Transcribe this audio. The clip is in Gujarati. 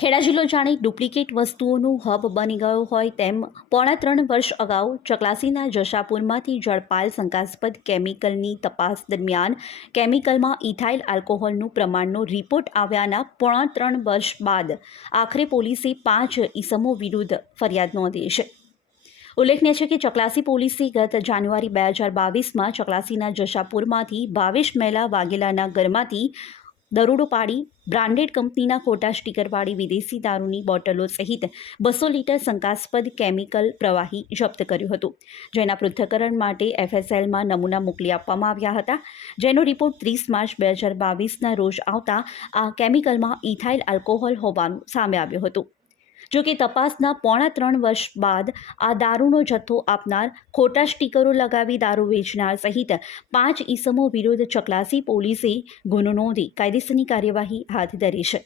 ખેડા જિલ્લો જાણે ડુપ્લિકેટ વસ્તુઓનું હબ બની ગયો હોય તેમ પોણા ત્રણ વર્ષ અગાઉ ચકલાસીના જશાપુરમાંથી ઝડપાયેલ શંકાસ્પદ કેમિકલની તપાસ દરમિયાન કેમિકલમાં ઇથાઇલ આલ્કોહોલનું પ્રમાણનો રિપોર્ટ આવ્યાના પોણા ત્રણ વર્ષ બાદ આખરે પોલીસે પાંચ ઈસમો વિરુદ્ધ ફરિયાદ નોંધી છે. ઉલ્લેખનીય છે કે ચકલાસી પોલીસે ગત જાન્યુઆરી બે હજાર બાવીસમાં ચકલાસીના જશાપુરમાંથી ભાવેશ મહેલા વાઘેલાના ઘરમાંથી દરોડો પાડી બ્રાન્ડેડ કંપનીના ખોટા સ્ટીકરવાળી વિદેશી દારૂની બોટલો સહિત બસો લીટર શંકાસ્પદ કેમિકલ પ્રવાહી જપ્ત કર્યું હતું, જેના પૃથ્થકરણ માટે એફએસએલમાં નમૂના મોકલી આપવામાં આવ્યા હતા. જેનો રિપોર્ટ ત્રીસ માર્ચ બે હજાર બાવીસના રોજ આવતા આ કેમિકલમાં ઇથાઇલ આલ્કોહોલ હોવાનું સામે આવ્યું હતું. જો કે તપાસના પોણા ત્રણ વર્ષ બાદ આ દારૂનો જથ્થો આપનાર ખોટા સ્ટીકરો લગાવી દારૂ વેચનાર સહિત પાંચ ઈસમો વિરુદ્ધ ચકલાસી પોલીસે ગુનો નોંધી કાયદેસરની કાર્યવાહી હાથ ધરી છે.